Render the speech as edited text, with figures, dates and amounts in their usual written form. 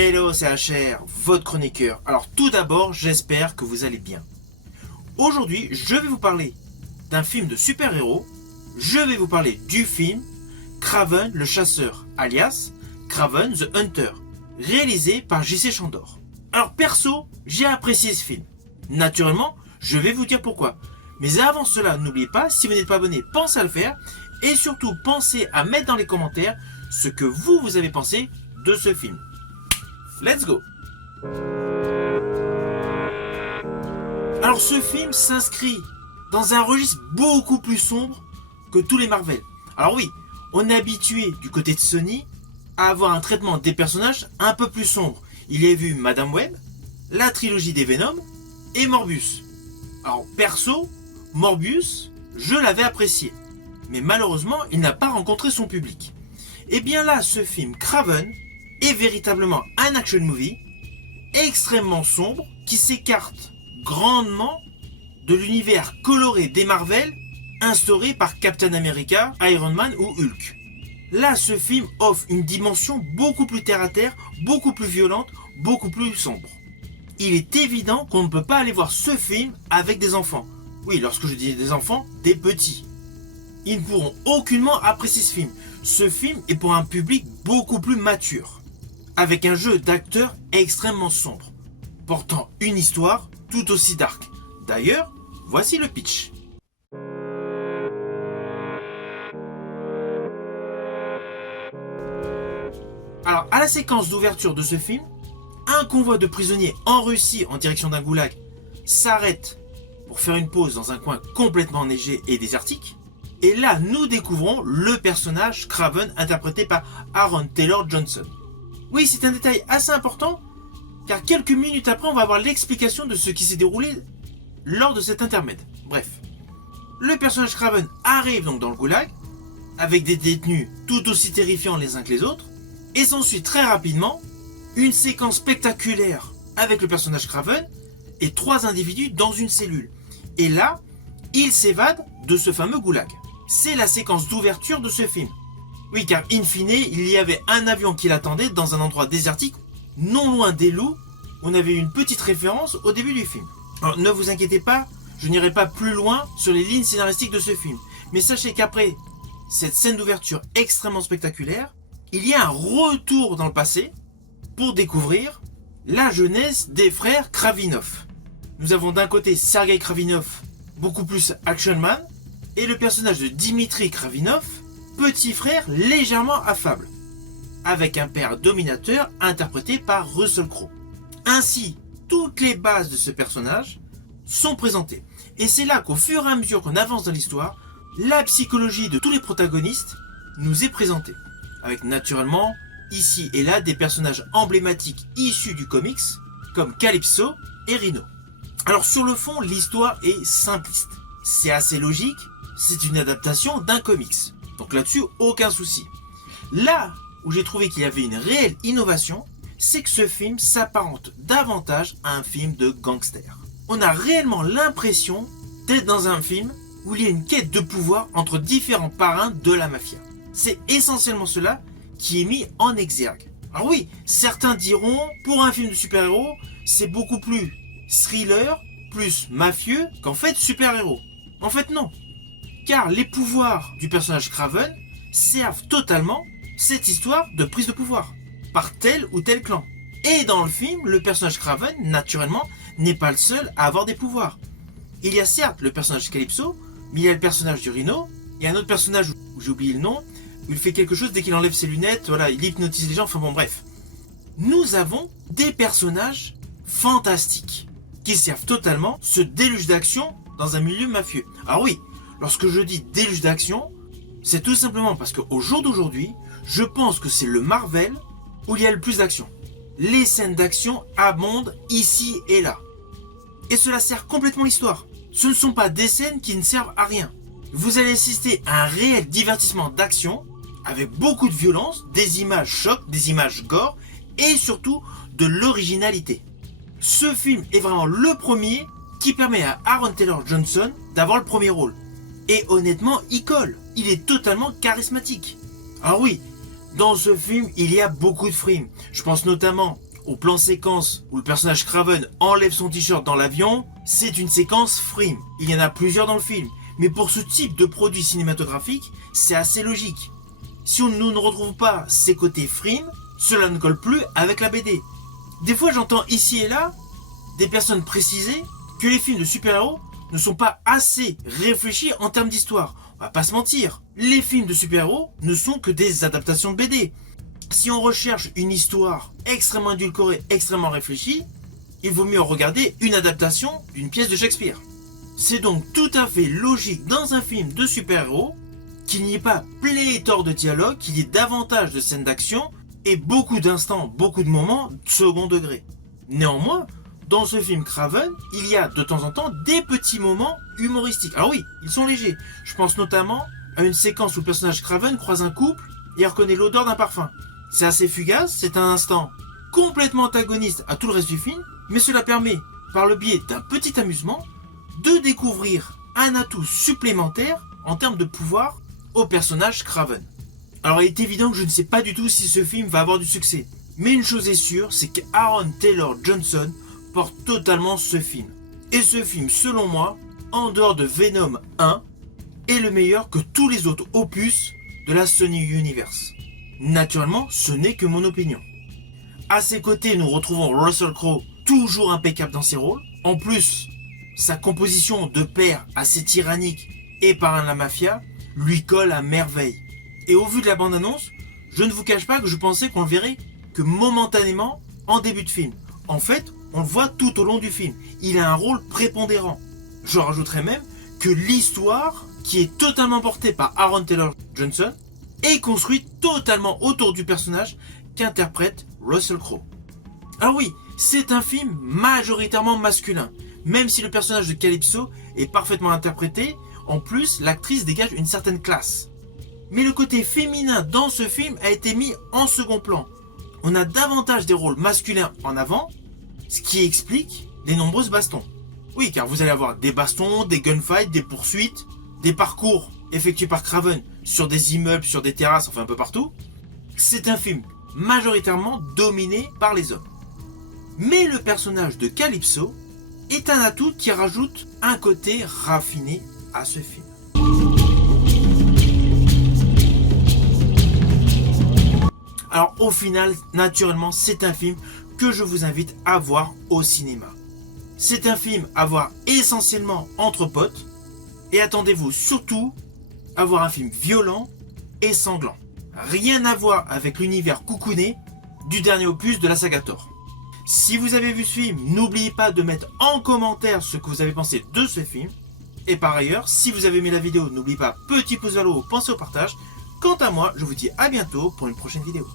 Hello, c'est HR, votre chroniqueur. Alors tout d'abord, j'espère que vous allez bien. Aujourd'hui, je vais vous parler d'un film de super-héros. Je vais vous parler du film Kraven le chasseur, alias Kraven the Hunter, réalisé par J.C. Chandor. Alors perso, j'ai apprécié ce film. Naturellement, je vais vous dire pourquoi. Mais avant cela, n'oubliez pas, si vous n'êtes pas abonné, pensez à le faire. Et surtout, pensez à mettre dans les commentaires ce que vous avez pensé de ce film. Let's go! Alors ce film s'inscrit dans un registre beaucoup plus sombre que tous les Marvel. Alors oui, on est habitué du côté de Sony à avoir un traitement des personnages un peu plus sombre. Il y a vu Madame Web, la trilogie des Venom et Morbius. Alors perso, Morbius, je l'avais apprécié. Mais malheureusement, il n'a pas rencontré son public. Et bien là, ce film Kraven est véritablement un action movie extrêmement sombre qui s'écarte grandement de l'univers coloré des Marvel instauré par Captain America, Iron Man ou Hulk. Là, ce film offre une dimension beaucoup plus terre-à-terre, beaucoup plus violente, beaucoup plus sombre. Il est évident qu'on ne peut pas aller voir ce film avec des enfants. Oui, lorsque je dis des enfants, des petits. Ils ne pourront aucunement apprécier ce film. Ce film est pour un public beaucoup plus mature, avec un jeu d'acteurs extrêmement sombre, portant une histoire tout aussi dark. D'ailleurs, voici le pitch. Alors, à la séquence d'ouverture de ce film, un convoi de prisonniers en Russie en direction d'un goulag s'arrête pour faire une pause dans un coin complètement enneigé et désertique. Et là, nous découvrons le personnage Kraven interprété par Aaron Taylor Johnson. Oui, c'est un détail assez important, car quelques minutes après, on va avoir l'explication de ce qui s'est déroulé lors de cet intermède. Bref, le personnage Kraven arrive donc dans le goulag, avec des détenus tout aussi terrifiants les uns que les autres, et s'ensuit très rapidement une séquence spectaculaire avec le personnage Kraven et 3 individus dans une cellule. Et là, il s'évade de ce fameux goulag. C'est la séquence d'ouverture de ce film. Oui, car in fine, il y avait un avion qui l'attendait dans un endroit désertique, non loin des loups. On avait une petite référence au début du film. Alors ne vous inquiétez pas, je n'irai pas plus loin sur les lignes scénaristiques de ce film. Mais sachez qu'après cette scène d'ouverture extrêmement spectaculaire, il y a un retour dans le passé pour découvrir la jeunesse des frères Kravinov. Nous avons d'un côté Sergei Kravinov, beaucoup plus action man, et le personnage de Dimitri Kravinov, petit frère légèrement affable, avec un père dominateur interprété par Russell Crowe. Ainsi, toutes les bases de ce personnage sont présentées. Et c'est là qu'au fur et à mesure qu'on avance dans l'histoire, la psychologie de tous les protagonistes nous est présentée. Avec naturellement, ici et là, des personnages emblématiques issus du comics, comme Calypso et Rhino. Alors sur le fond, l'histoire est simpliste. C'est assez logique, c'est une adaptation d'un comics. Donc là-dessus, aucun souci. Là où j'ai trouvé qu'il y avait une réelle innovation, c'est que ce film s'apparente davantage à un film de gangster. On a réellement l'impression d'être dans un film où il y a une quête de pouvoir entre différents parrains de la mafia. C'est essentiellement cela qui est mis en exergue. Alors oui, certains diront, pour un film de super-héros, c'est beaucoup plus thriller, plus mafieux qu'en fait super-héros. En fait non. Car les pouvoirs du personnage Kraven servent totalement cette histoire de prise de pouvoir par tel ou tel clan. Et dans le film, le personnage Kraven, naturellement, n'est pas le seul à avoir des pouvoirs. Il y a certes le personnage Calypso, mais il y a le personnage du Rhino, il y a un autre personnage où j'ai oublié le nom, où il fait quelque chose dès qu'il enlève ses lunettes, voilà, il hypnotise les gens, enfin bon bref. Nous avons des personnages fantastiques qui servent totalement ce déluge d'action dans un milieu mafieux. Alors oui, lorsque je dis déluge d'action, c'est tout simplement parce qu'au jour d'aujourd'hui, je pense que c'est le Marvel où il y a le plus d'action. Les scènes d'action abondent ici et là. Et cela sert complètement l'histoire. Ce ne sont pas des scènes qui ne servent à rien. Vous allez assister à un réel divertissement d'action avec beaucoup de violence, des images choc, des images gore et surtout de l'originalité. Ce film est vraiment le premier qui permet à Aaron Taylor Johnson d'avoir le premier rôle. Et honnêtement, il colle. Il est totalement charismatique. Alors oui, dans ce film, il y a beaucoup de frimes. Je pense notamment au plan séquence où le personnage Kraven enlève son t-shirt dans l'avion, c'est une séquence frime. Il y en a plusieurs dans le film, mais pour ce type de produit cinématographique, c'est assez logique. Si nous ne retrouvons pas ces côtés frime, cela ne colle plus avec la BD. Des fois j'entends ici et là des personnes préciser que les films de super-héros ne sont pas assez réfléchis en termes d'histoire. On va pas se mentir, les films de super-héros ne sont que des adaptations de BD. Si on recherche une histoire extrêmement édulcorée, extrêmement réfléchie, il vaut mieux regarder une adaptation d'une pièce de Shakespeare. C'est donc tout à fait logique dans un film de super-héros qu'il n'y ait pas pléthore de dialogue, qu'il y ait davantage de scènes d'action et beaucoup d'instants, beaucoup de moments second degré. Néanmoins, dans ce film Kraven, il y a de temps en temps des petits moments humoristiques. Alors oui, ils sont légers. Je pense notamment à une séquence où le personnage Kraven croise un couple et reconnaît l'odeur d'un parfum. C'est assez fugace, c'est un instant complètement antagoniste à tout le reste du film, mais cela permet, par le biais d'un petit amusement, de découvrir un atout supplémentaire en termes de pouvoir au personnage Kraven. Alors il est évident que je ne sais pas du tout si ce film va avoir du succès, mais une chose est sûre, c'est qu'Aaron Taylor Johnson porte totalement ce film. Et ce film, selon moi, en dehors de Venom 1, est le meilleur que tous les autres opus de la Sony Universe. Naturellement, ce n'est que mon opinion. À ses côtés, nous retrouvons Russell Crowe, toujours impeccable dans ses rôles. En plus, sa composition de père assez tyrannique et parrain de la mafia lui colle à merveille. Et au vu de la bande-annonce, je ne vous cache pas que je pensais qu'on le verrait que momentanément en début de film. En fait, on le voit tout au long du film. Il a un rôle prépondérant. Je rajouterais même que l'histoire, qui est totalement portée par Aaron Taylor Johnson, est construite totalement autour du personnage qu'interprète Russell Crowe. Alors oui, c'est un film majoritairement masculin, même si le personnage de Calypso est parfaitement interprété, en plus l'actrice dégage une certaine classe. Mais le côté féminin dans ce film a été mis en second plan. On a davantage des rôles masculins en avant, ce qui explique les nombreuses bastons. Oui, car vous allez avoir des bastons, des gunfights, des poursuites, des parcours effectués par Kraven sur des immeubles, sur des terrasses, enfin un peu partout. C'est un film majoritairement dominé par les hommes. Mais le personnage de Calypso est un atout qui rajoute un côté raffiné à ce film. Alors au final, naturellement, c'est un film que je vous invite à voir au cinéma. C'est un film à voir essentiellement entre potes, et attendez-vous surtout à voir un film violent et sanglant. Rien à voir avec l'univers coucouné du dernier opus de la saga Thor. Si vous avez vu ce film, n'oubliez pas de mettre en commentaire ce que vous avez pensé de ce film. Et par ailleurs, si vous avez aimé la vidéo, n'oubliez pas, petit pouce vers le haut, pensez au partage. Quant à moi, je vous dis à bientôt pour une prochaine vidéo.